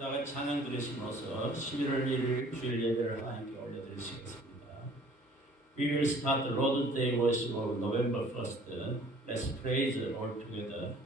다 찬양 들으심으로써 11월 1일 주일 예배를 하나님께 올려드리시겠습니다. We will start the Lord's Day worship of November 1st. Let's praise all together.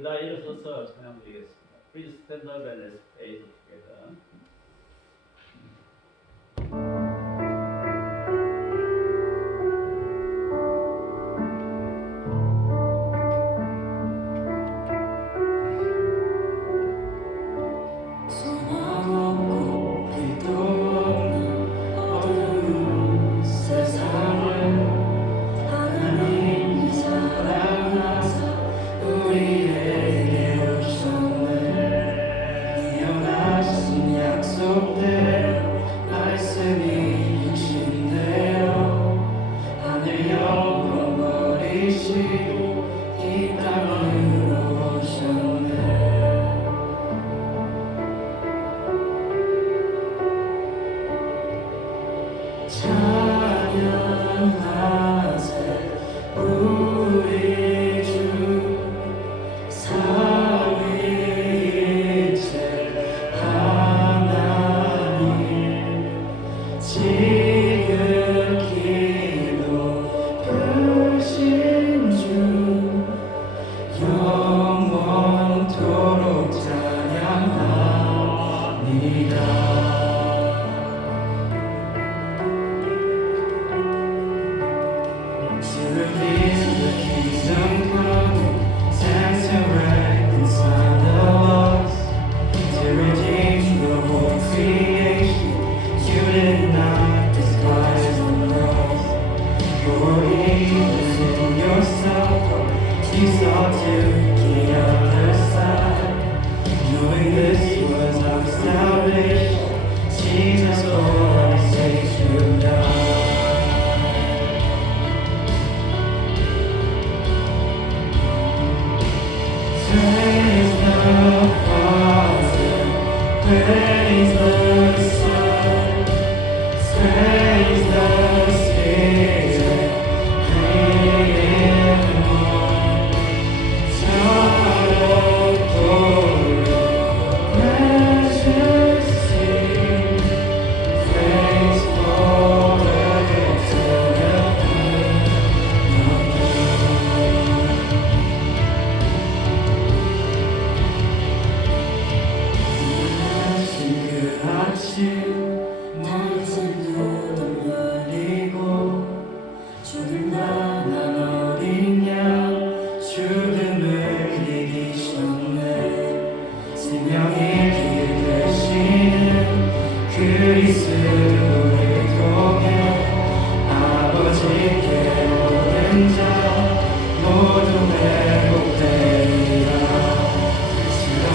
우리 다 일어서서 찬양드리겠습니다. Please stand up and let's praise together. 우리에게 오셨네. 이어나신 약속 Praise the Son, praise the Spirit, three in one. God of glory, majesty, praise forever to the 그 아침 낮은 눈을 흘리고 죽을 만한 어린 양 죽음을 이기셨네. 생명의 길 되시는 그리스도를 통해 아버지께 오는 자 모두 회복되리라.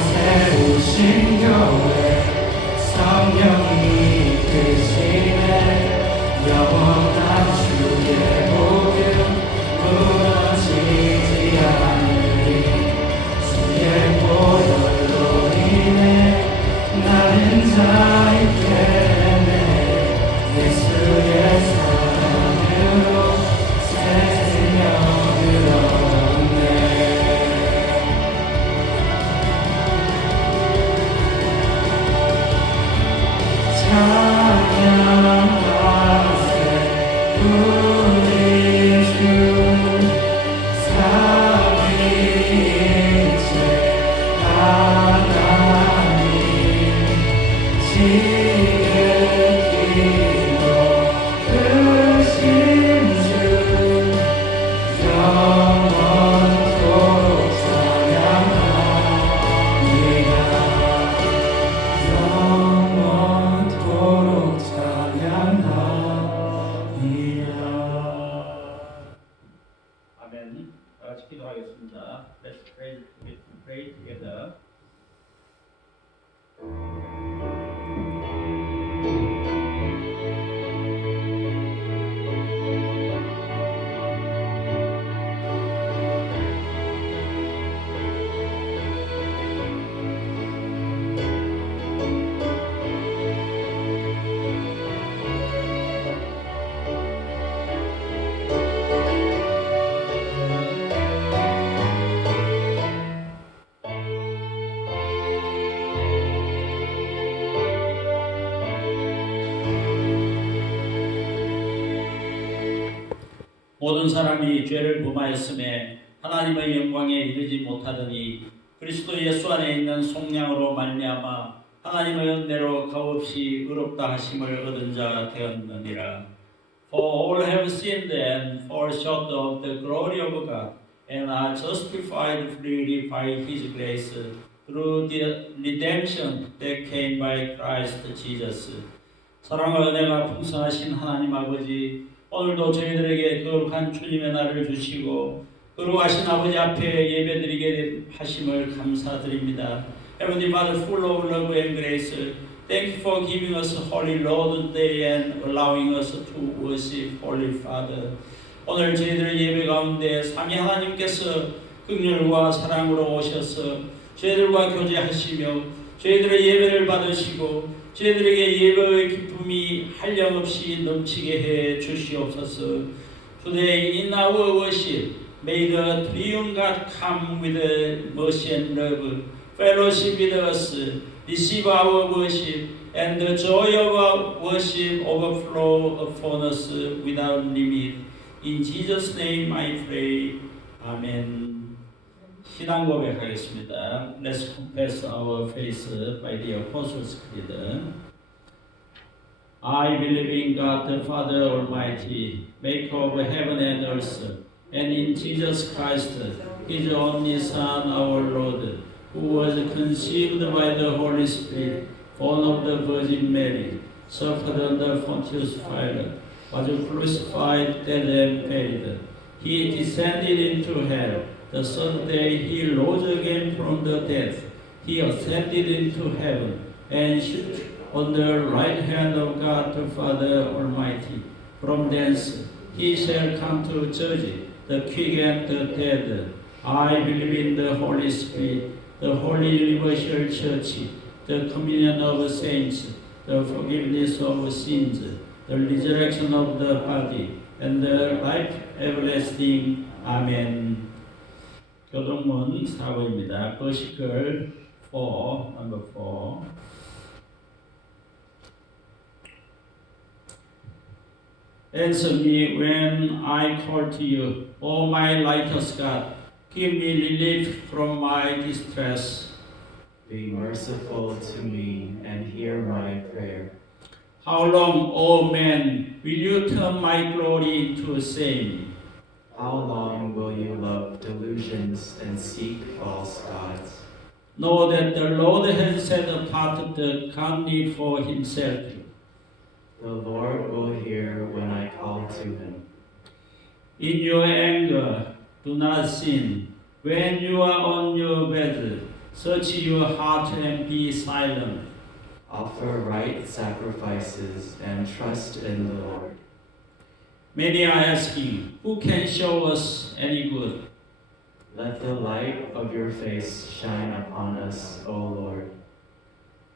세우신 교회 성령이 이끄시네. 영원한 주의 복음 무너지지 않으리. 주의 보혈로 인해 나는 자유케 되네. 예수의 사랑으로 새 생명을 얻네. 찬양하세 우리 주 삼위일체 하나님 지극히 높으신 주 영원토록 영원토록 찬양하리라. 아멘. 다 같이 기도하겠습니다. Let's pray together. 모든 사람이 죄를 범하였음에 하나님의 영광에 이르지 못하더니 그리스도 예수 안에 있는 속량으로 말미암아 하나님의 은혜로 값없이 의롭다 하심을 얻은 자가 되었느니라. For all have sinned and fall short of the glory of God, and are justified freely by His grace through the redemption that came by Christ Jesus. 사랑과 은혜가 풍성하신 하나님 아버지, 오늘도 저희들에게 거룩한 주님의 날을 주시고 거룩하신 아버지 앞에 예배드리게 하심을 감사드립니다. Heavenly Father, full of love and grace, thank you for giving us Holy Lord Day and allowing us to worship Holy Father. 오늘 저희들의 예배 가운데 삼위 하나님께서 긍휼과 사랑으로 오셔서 저희들과 교제하시며 저희들의 예배를 받으시고 저희들에게 예배의 기쁨이 한량없이 넘치게 해 주시옵소서. Today in our worship, may the triune God come with mercy and love, fellowship with us, receive our worship, and the joy of our worship overflow upon us without limit. In Jesus' name I pray. Amen. 신앙 고백하겠습니다. Let's confess our faith by the Apostles' Creed. I believe in God the Father Almighty, maker of heaven and earth, and in Jesus Christ, His only Son, our Lord, who was conceived by the Holy Spirit, born of the Virgin Mary, suffered under Pontius Pilate, was crucified, dead and buried. He descended into hell. The third day He rose again from the dead. He ascended into heaven and sat on the right hand of God the Father Almighty. From thence He shall come to judge the quick and the dead. I believe in the Holy Spirit, the Holy Universal Church, the communion of saints, the forgiveness of sins, the resurrection of the body, and the life everlasting. 아멘. 교동문 4부입니다. Vertical 4, number 4. Answer me when I call to you, O my righteous God. Give me relief from my distress. Be merciful to me and hear my prayer. How long, O man, will you turn my glory into shame? How long will you love delusions and seek false gods? Know that the Lord has set apart the godly for himself. The Lord will hear when I call to him. In your anger, do not sin. When you are on your bed, search your heart and be silent. Offer right sacrifices and trust in the Lord. Many are asking, who can show us any good? Let the light of your face shine upon us, O Lord.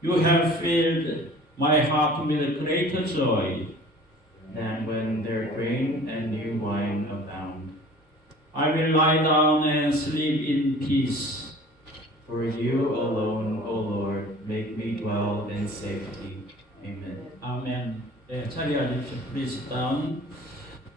You have filled my heart with greater joy. Than when their grain and new wine abound. I will lie down and sleep in peace. For you alone, O Lord, make me dwell in safety. Amen. 아멘. 네, 자리하십시오. Please down.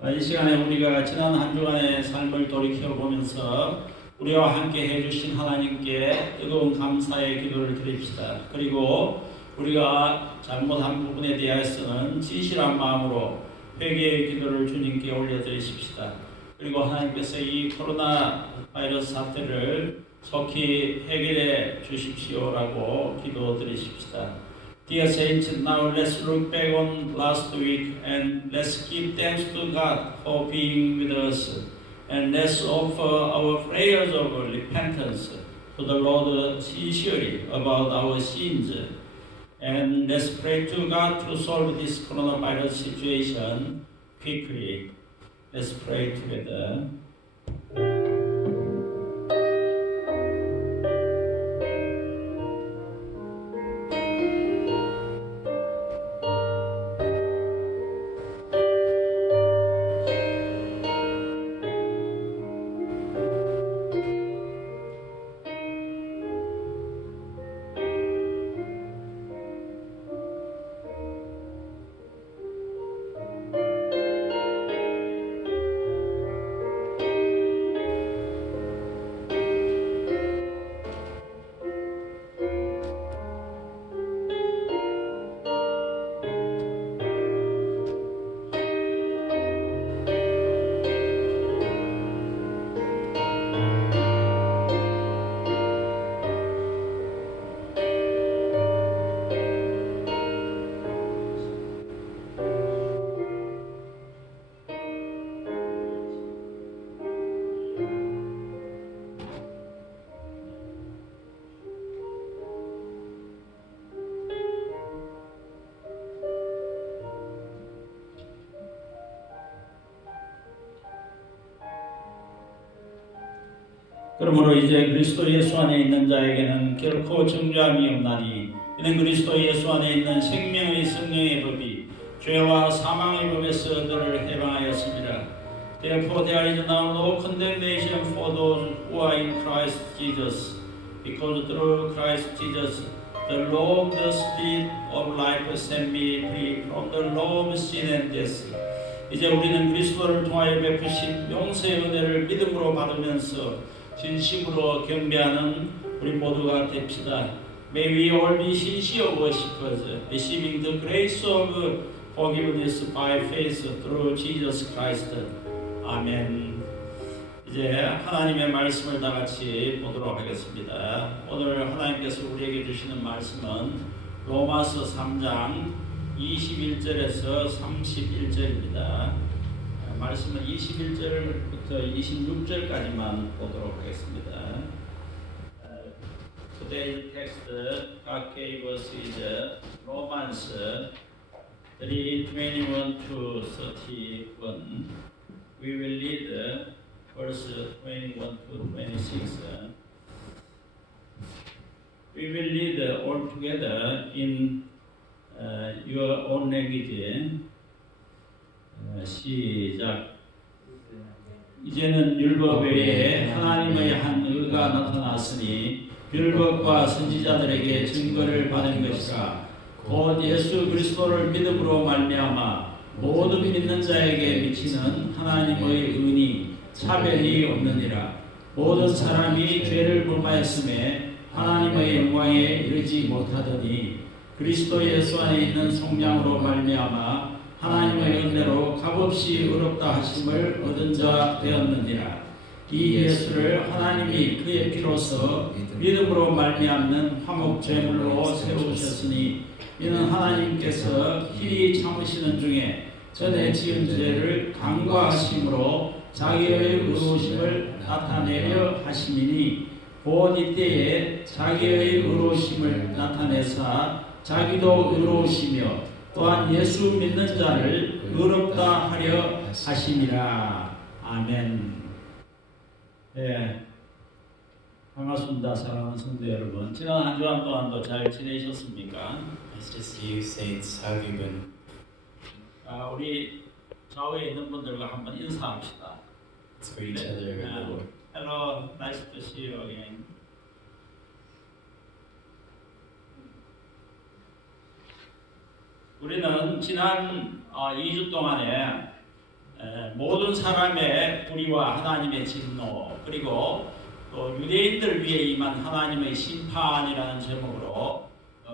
이 시간에 우리가 지난 한 주간의 삶을 돌이켜보면서 우리와 함께 해주신 하나님께 뜨거운 감사의 기도를 드립시다. 그리고 우리가 잘못한 부분에 대해서는 진실한 마음으로 회개의 기도를 주님께 올려드리십시다. 그리고 하나님께서 이 코로나 바이러스 사태를 속히 해결해 주십시오라고 기도드리십시다. Dear saints, now let's look back on last week and let's give thanks to God for being with us. And let's offer our prayers of repentance to the Lord sincerely about our sins. And let's pray to God to solve this coronavirus situation quickly. Let's pray together. 그러므로 이제 그리스도 예수 안에 있는 자에게는 결코 정죄함이 없나니 이는 그리스도 예수 안에 있는 생명의 성령의 법이 죄와 사망의 법에서 너를 해방하였습니다. Therefore there is now no condemnation for those who are in Christ Jesus, because through Christ Jesus the law of the Spirit of life set me free from the law of sin and death. 이제 우리는 그리스도를 통하여 베푸신 용서의 은혜를 믿음으로 받으면서 진심으로 경배하는 우리 모두가 됩시다. May we all be sincere worshippers, receiving the grace of forgiveness by faith through Jesus Christ. 아멘. 이제 하나님의 말씀을 다 같이 보도록 하겠습니다. 오늘 하나님께서 우리에게 주시는 말씀은 로마서 3장 21절에서 31절입니다. 말씀은 21절부터 26절까지만 보도록 하겠습니다. Today's text God gave us is Romans 3:21 to 31. We will read verse 21 to 26. We will read all together in your own language. 시작. 이제는 율법 외에 하나님의 한 의가 나타났으니 율법과 선지자들에게 증거를 받은 것이라. 곧 예수 그리스도를 믿음으로 말미암아 모든 믿는 자에게 미치는 하나님의 은이 차별이 없느니라. 모든 사람이 죄를 범하였음에 하나님의 영광에 이르지 못하더니 그리스도 예수 안에 있는 성령으로 말미암아 하나님의 은혜로 값없이 의롭다 하심을 얻은 자 되었느니라. 이 예수를 하나님이 그의 피로써 믿음으로 말미암는 화목 제물로 세우셨으니 이는 하나님께서 길이 참으시는 중에 전에 지은 죄를 간과하심으로 자기의 의로우심을 나타내려 하심이니 곧 이때에 자기의 의로우심을 나타내사 자기도 의로우시며 또한 예수 믿는 자를 의롭다 하려 하심이라. 아멘. 네, 반갑습니다. 사랑하는 성도 여러분. 지난 한 주간 동안도 잘 지내셨습니까? Nice to see you, saints. How have you been? 우리 좌우에 있는 분들과 한번 인사합시다. Let's greet each other in the Lord. Hello, nice to see you again. 우리는 지난 2주 동안에 모든 사람의 불의와 하나님의 진노 그리고 또 유대인들 위에 임한 하나님의 심판이라는 제목으로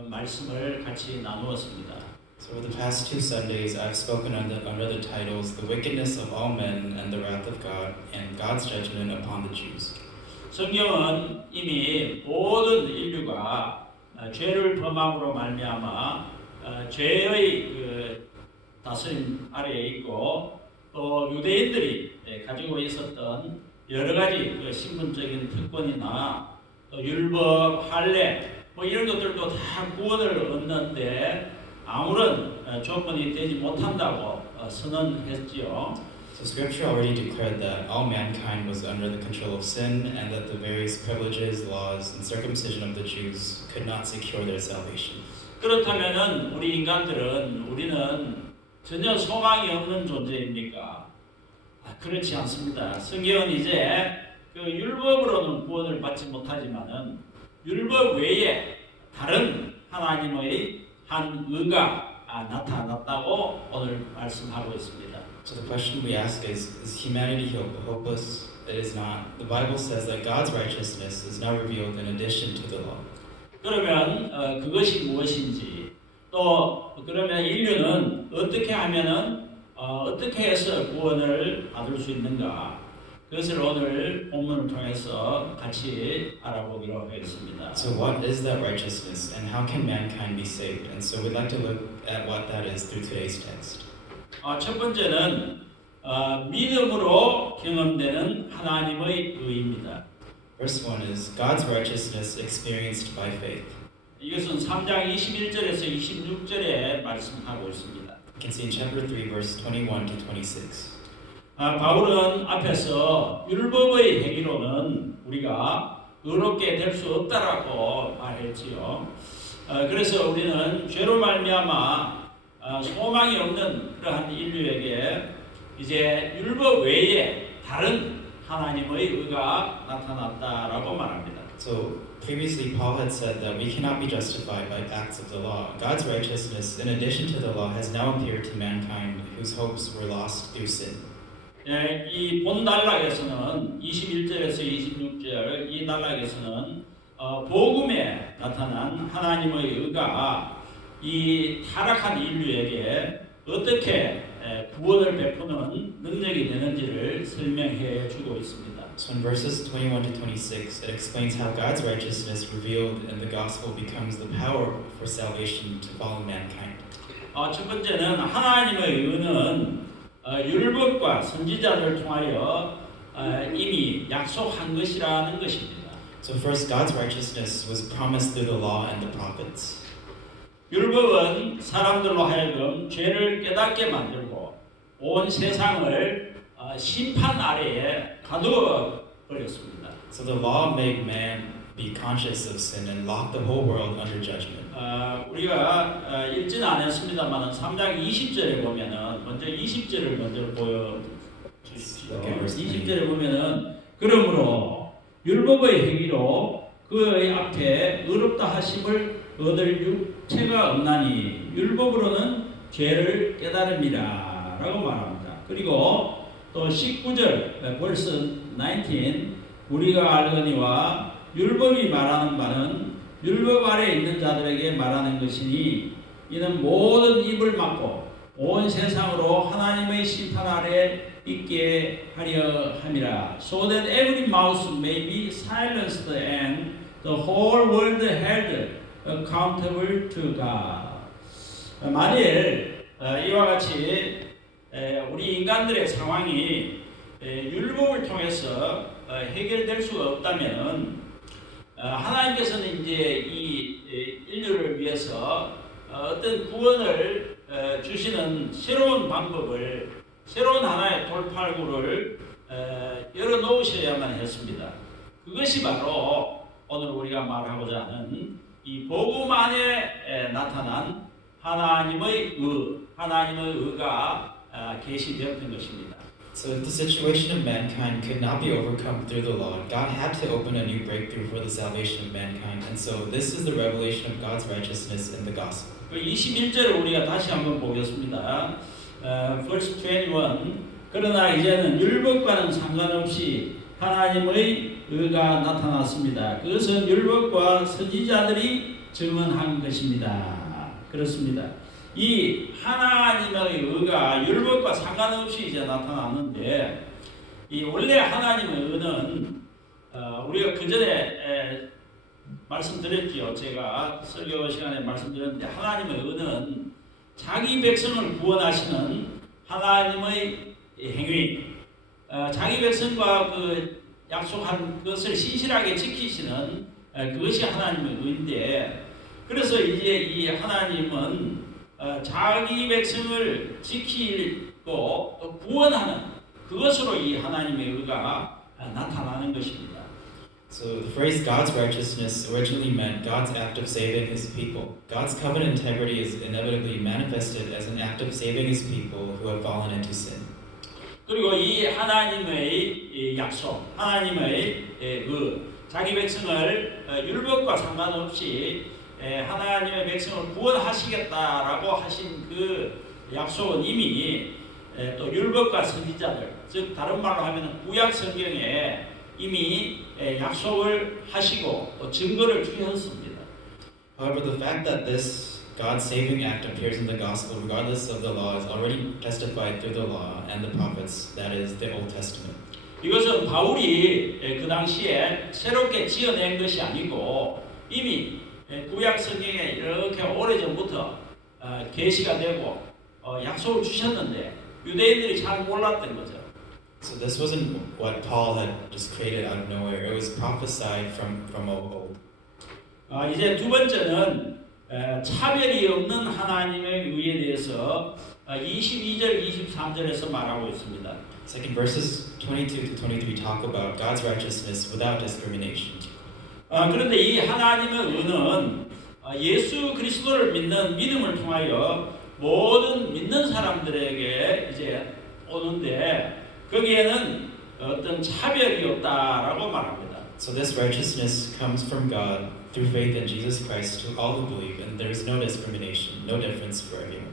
말씀을 같이 나누었습니다. So for the past 2 Sundays, I've spoken under the titles "The Wickedness of All Men and the Wrath of God" and God's Judgment upon the Jews. 성경은 이미 모든 인류가 죄를 범함으로 말미암아 죄의 다스림 아래에 있고 또 유대인들이 가지고 있었던 여러 가지 신분적인 특권이나 또 율법, 할례 뭐 이런 것들도 다 구원을 얻는데 아무런 조건이 되지 못한다고 선언했지요. So Scripture already declared that all mankind was under the control of sin and that the various privileges, laws, and circumcision of the Jews could not secure their salvation. 그렇다면은 우리는 전혀 소망이 없는 존재입니까? 그렇지 않습니다. 성경은 이제 그 율법으로는 구원을 받지 못하지만은 율법 외에 다른 하나님의 한 의가 나타났다고 오늘 말씀하고 있습니다. So the question we ask is humanity hopeless? It is not. The Bible says that God's righteousness is now revealed in addition to the law. 그러면 그것이 무엇인지 또 그러면 인류는 어떻게 하면은 어떻게 해서 구원을 받을 수 있는가? 그것을 오늘 본문을 통해서 같이 알아보기로 하겠습니다. So what is that righteousness and how can mankind be saved? And so we'd like to look at what that is through today's text. 첫 번째는 믿음으로 경험되는 하나님의 의입니다. Verse 1 is God's righteousness experienced by faith. 이것은 3장 21절에서 26절에 말씀하고 있습니다. You can see in chapter 3 verse 21 to 26. 바울은 앞에서 율법의 행위로는 우리가 의롭게 될 수 없다라고 말했지요. 그래서 우리는 죄로 말미암아 소망이 없는 그러한 인류에게 이제 율법 외에 다른 하나님의 의가 나타났다라고 말합니다. So previously Paul had said that we cannot be justified by acts of the law. God's righteousness in addition to the law has now appeared to mankind whose hopes were lost through sin. 이 본 단락에서는 21절에서 26절 이 단락에서는 복음에 나타난 하나님의 의가 이 타락한 인류에게 어떻게 구원을 베푸는 능력이 되는지를 설명해 주고 있습니다. So in verses 21 to 26, it explains how God's righteousness revealed in the gospel becomes the power for salvation to fallen mankind. 첫 번째는 하나님의 의는 율법과 선지자를 통하여 이미 약속한 것이라는 것입니다. So first, God's righteousness was promised through the law and the prophets. 율법은 사람들로 하여금 죄를 깨닫게 만들고 온 세상을 심판 아래에 가두어 버렸습니다. So the law made man be conscious of sin and lock the whole world under judgment. 우리가 읽지는 않았습니다만 3장 20절에 보면은 먼저 20절을 먼저 보여주시죠. 20절에 보면은 그러므로 율법의 행위로 그의 앞에 의롭다 하심을 얻을 육체가 없나니 율법으로는 죄를 깨달음이라 라고 말합니다. 그리고 또 19절 verse 19 우리가 알거니와 율법이 말하는 바는 율법 아래 있는 자들에게 말하는 것이니 이는 모든 입을 막고 온 세상으로 하나님의 심판 아래 있게 하려 함이라. So that every mouth may be silenced and the whole world held accountable to God. 만일 이와 같이 우리 인간들의 상황이 율법을 통해서 해결될 수가 없다면은 하나님께서는 이제 이 인류를 위해서 어떤 구원을 주시는 새로운 방법을 새로운 하나의 돌파구를 열어놓으셔야만 했습니다. 그것이 바로 오늘 우리가 말하고자 하는 이 복음 안에 나타난 하나님의 의가 계시되었던 것입니다. So if the situation of mankind could not be overcome through the law, God had to open a new breakthrough for the salvation of mankind. And so this is the revelation of God's righteousness in the gospel. 21절을 우리가 다시 한번 보겠습니다. Verse 21 그러나 이제는 율법과는 상관없이 하나님의 의가 나타났습니다. 그것은 율법과 선지자들이 증언한 것입니다. 그렇습니다. 이 하나님의 의가 율법과 상관없이 이제 나타났는데 이 원래 하나님의 의는 우리가 그 전에 말씀드렸지요. 제가 설교 시간에 말씀드렸는데 하나님의 의는 자기 백성을 구원하시는 하나님의 행위, 자기 백성과 그 약속한 것을 신실하게 지키시는 그것이 하나님의 의인데 그래서 이제 이 하나님은 자기 백성을 지키고 또 구원하는 그것으로 이 하나님의 의가 나타나는 것입니다. So the phrase God's righteousness originally meant God's act of saving his people. God's covenant integrity is inevitably manifested as an act of saving his people who have fallen into sin. 그리고 이 하나님의 약속, 하나님의 자기 백성을 율법과 상관없이 하나님의 백성을 구원하시겠다라고 하신 그 약속은 이미 또 율법과 선지자들, 즉 다른 말로 하면 구약 성경에 이미 약속을 하시고 또 증거를 주셨습니다. However, the fact that this God's saving act appears in the gospel regardless of the law is already testified through the law and the prophets, that is the Old Testament. 이것은 바울이 그 당시에 새롭게 지어낸 것이 아니고 이미 구약 성경에 이렇게 오래전부터 계시가 되고 약속을 주셨는데 유대인들이 잘 몰랐던 거죠. So this wasn't what Paul had just created out of nowhere. It was prophesied from old. 이제 두 번째는 차별이 없는 하나님의 의에 대해서 22절, 23절에서 말하고 있습니다. Second verses 22 to 23 talk about God's righteousness without discrimination. 그런데 이 하나님의 의는 예수 그리스도를 믿는 믿음을 통하여 모든 믿는 사람들에게 이제 오는데 거기에는 어떤 차별이 없다라고 말합니다. So this righteousness comes from God through faith in Jesus Christ to all who believe, and there is no discrimination, no difference for everyone.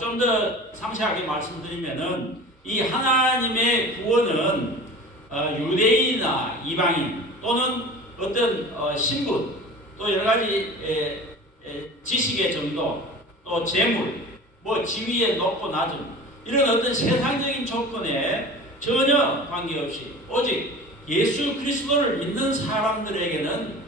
좀 더 상세하게 말씀드리면은 이 하나님의 구원은 유대인이나 이방인 또는 어떤 신분 또 여러 가지 지식의 정도 또 재물 뭐 지위의 높고 낮음 이런 어떤 세상적인 조건에 전혀 관계없이 오직 예수 그리스도를 믿는 사람들에게는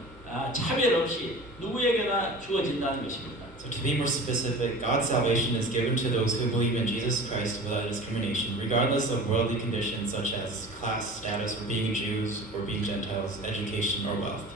차별 없이 누구에게나 주어진다는 것입니다. So to be more specific, God's salvation is given to those who believe in Jesus Christ without discrimination, regardless of worldly conditions such as class, status, or being Jews, or being Gentiles, education, or wealth.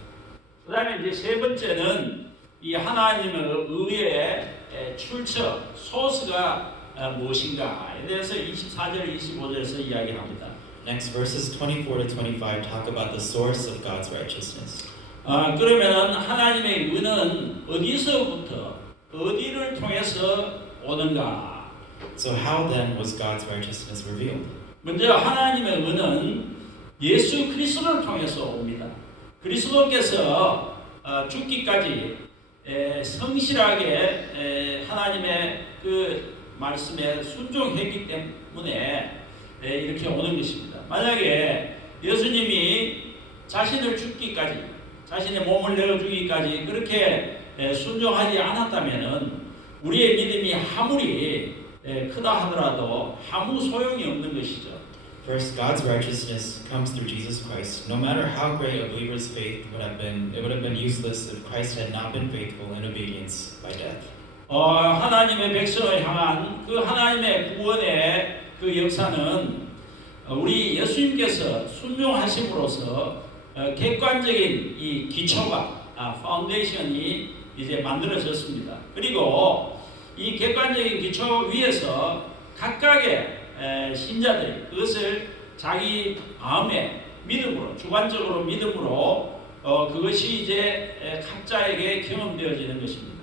그다음에 이제 세 번째는 이 하나님의 의의 출처, 소스가 무엇인가에 대해서 24절, 25절에서 이야기합니다. Next, verses 24 to 25 talk about the source of God's righteousness. 그러면 하나님의 의는 어디서부터 어디를 통해서 오는가? So how then was God's righteousness revealed? 먼저 하나님의 의는 예수 그리스도를 통해서 옵니다. 그리스도께서 죽기까지 성실하게 하나님의 그 말씀에 순종했기 때문에 이렇게 오는 것입니다. 만약에 예수님이 자신을 죽기까지, 자신의 몸을 내어주기까지 그렇게 순종하지 않았다면 우리의 믿음이 아무리 크다 하더라도 아무 소용이 없는 것이죠. First, God's righteousness comes through Jesus Christ. No matter how great a believer's faith would have been, it would have been useless if Christ had not been faithful in obedience by death. 하나님의 백성을 향한 그 하나님의 구원의 그 역사는 우리 예수님께서 순종하심으로써 객관적인 이 기초가 파운데이션이 이제 만들어졌습니다. 그리고 이 객관적인 기초 위에서 각각의 신자들이 그것을 자기 마음의 믿음으로, 주관적으로 믿음으로 그것이 이제 각자에게 경험되어지는 것입니다.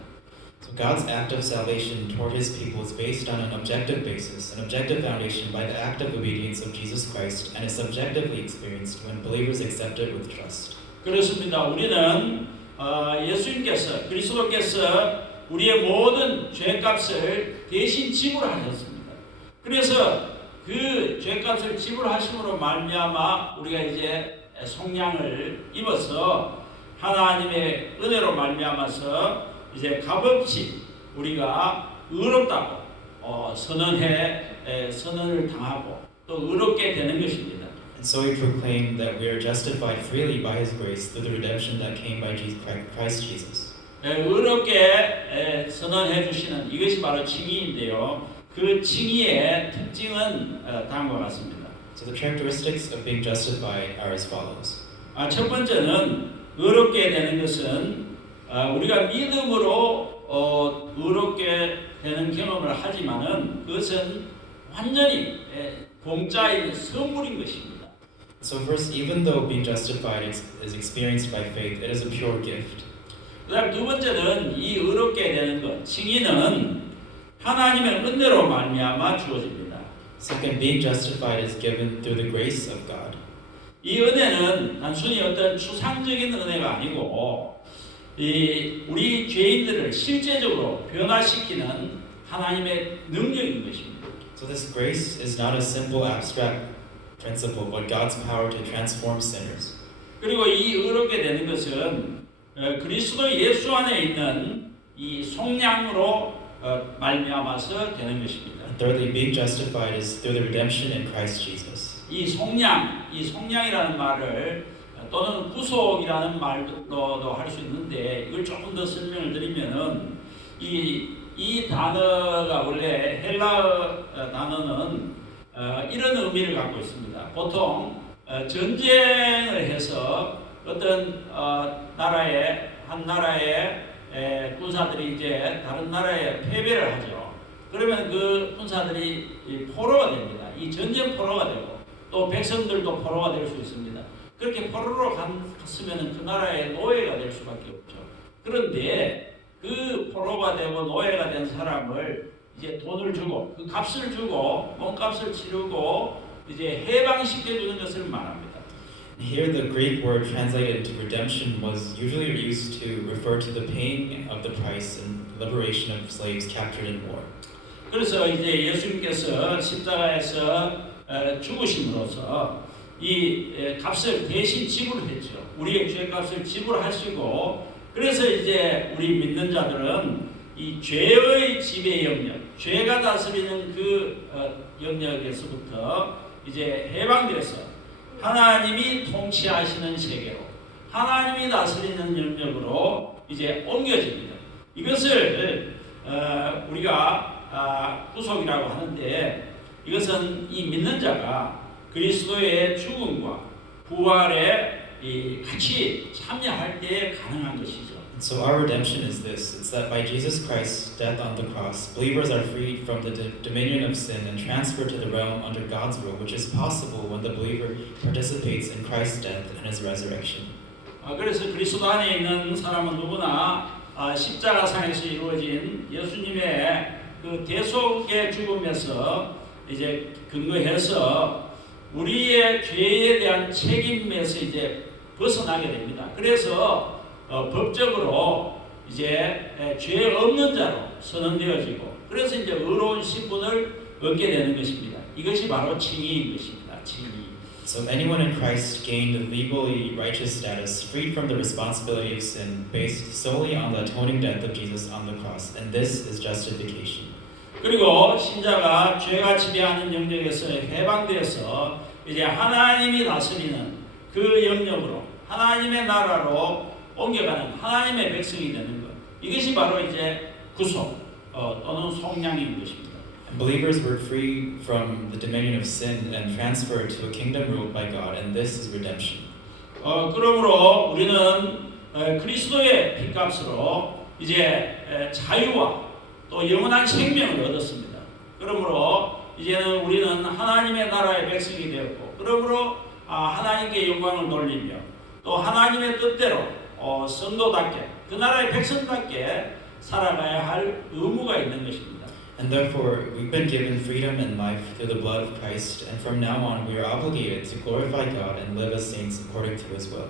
So God's act of salvation toward His people is based on an objective basis, an objective foundation by the act of obedience of Jesus Christ, and is subjectively experienced when believers accept it with trust. 그렇습니다. 우리는 예수님께서, 그리스도께서 우리의 모든 죄값을 대신 지불하셨습니다. 그래서 그 죄값을 지불하심으로 말미암아 우리가 이제 속량을 입어서 하나님의 은혜로 말미암아서 이제 값없이 우리가 의롭다고 선언을 당하고 또 의롭게 되는 것입니다. And so we proclaim that we are justified freely by His grace through the redemption that came by Christ Jesus. 의롭게 선언해 주시는 이것이 바로 칭의인데요. 그 칭의의 특징은 다음과 같습니다. So the characteristics of being justified are as follows. 첫 번째는 의롭게 되는 것은 우리가 믿음으로 의롭게 되는 경험을 하지만은 그것은 완전히 공짜인 선물인 것입니다. So first, even though being justified is experienced by faith, it is a pure gift. 그다음 두 번째는 이 의롭게 되는 것, 칭의는 하나님의 은혜로 말미암아 주어집니다. Second, being justified is given through the grace of God. 이 은혜는 단순히 어떤 추상적인 은혜가 아니고 우리 죄인들을 실제적으로 변화시키는 하나님의 능력인 것입니다. So this grace is not a simple abstract principle, but God's power to transform sinners. 그리고 이 의롭게 되는 것은 그리스도 예수 안에 있는 이 속량으로 말미암아서 되는 것입니다. And thirdly, being justified is through the redemption in Christ Jesus. 이 속량이라는 말을 또는 구속이라는 말로도 할 수 있는데 이걸 조금 더 설명을 드리면은 이 단어가 원래 헬라어 단어는 이런 의미를 갖고 있습니다. 보통 전쟁을 해서 어떤 한 나라의 군사들이 이제 다른 나라에 패배를 하죠. 그러면 그 군사들이 포로가 됩니다. 이 전쟁 포로가 되고 또 백성들도 포로가 될 수 있습니다. 그렇게 포로로 갔으면 그 나라의 노예가 될 수밖에 없죠. 그런데 그 포로가 되고 노예가 된 사람을 이제 돈을 주고 그 값을 주고 몸값을 치르고 이제 해방시켜주는 것을 말합니다. Here, the Greek word translated into redemption was usually used to refer to the paying of the price and liberation of slaves captured in war. 그래서 이제 예수님께서 십자가에서 죽으심으로써 이 값을 대신 지불했죠. 우리의 죄값을 지불하시고 그래서 이제 우리 믿는 자들은 이 죄의 지배 영역, 죄가 다스리는 그 영역에서부터 이제 해방돼서 하나님이 통치하시는 세계로 하나님이 다스리는 영역으로 이제 옮겨집니다. 이것을 우리가 구속이라고 하는데 이것은 이 믿는 자가 그리스도의 죽음과 부활에 같이 참여할 때 가능한 것이죠. So our redemption is this. It's that by Jesus Christ's death on the cross, believers are freed from the dominion of sin and transferred to the realm under God's rule, which is possible when the believer participates in Christ's death and His resurrection. 그래서 그리스도 안에 있는 사람은 누구나 십자가상에서 이루어진 예수님의 그 대속의 죽음에서 이제 근거해서 우리의 죄에 대한 책임에서 이제 벗어나게 됩니다. 그래서 법적으로 이제 죄 없는 자로 선언되어지고 그래서 이제 의로운 신분을 얻게 되는 것입니다. 이것이 바로 칭의인 것입니다. 칭의. So anyone in Christ gained legally righteous status, freed from the responsibility of sin, based solely on the atoning death of Jesus on the cross, and this is justification. 그리고 신자가 죄가 지배하는 영역에서 해방되어서 이제 하나님이 다스리는 그 영역으로 하나님의 나라로 옮겨가는 하나님의 백성이 되는 것. 이것이 바로 이제 구속 또는 속량인 것입니다. And believers were free from the dominion of sin and transferred to a kingdom ruled by God, and this is redemption. 그러므로 우리는 그리스도의 피값으로 이제 자유와 또 영원한 생명을 얻었습니다. 그러므로 이제는 우리는 하나님의 나라의 백성이 되었고, 그러므로 하나님께 영광을 돌리며 또 하나님의 뜻대로 성도답게 그 나라의 백성답게 살아가야 할 의무가 있는 것입니다. And therefore, we've been given freedom and life through the blood of Christ, and from now on, we are obligated to glorify God and live as saints according to His will.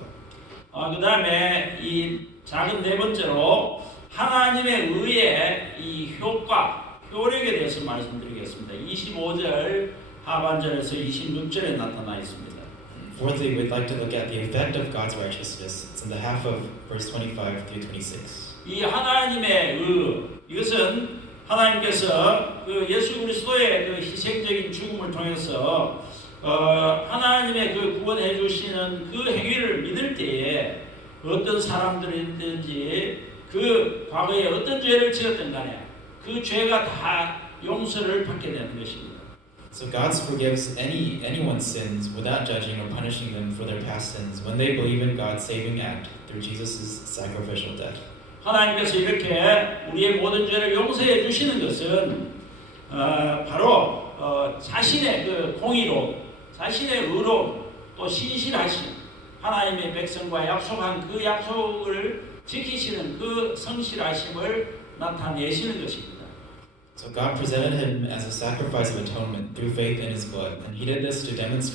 그 다음에 이 작은 네 번째로 하나님의 의의 이 효과, 효력에 대해서 말씀드리겠습니다. 25절 하반절에서 26절에 나타나 있습니다. Fourthly, we'd like to look at the effect of God's righteousness. It's in the half of verse 25 through 26. 이 하나님의 의, 이것은 하나님께서 그 예수 그리스도의 그 희생적인 죽음을 통해서 하나님의 그 구원해 주시는 그 행위를 믿을 때에 어떤 사람들이든지 그 과거에 어떤 죄를 지었든 간에 그 죄가 다 용서를 받게 되는 것입니다. So God forgives anyone's sins without judging or punishing them for their past sins when they believe in God's saving act through Jesus' sacrificial death. 하나님께서 이렇게 우리의 모든 죄를 용서해 주시는 것은 바로 자신의 그 공의로, 자신의 의로 또 신실하신 하나님의 백성과 약속한 그 약속을 지키시는 그 성실하심을 나타내시는 것입니다. So God presented him as a sacrifice of atonement through faith in his blood, and he did this to demonstrate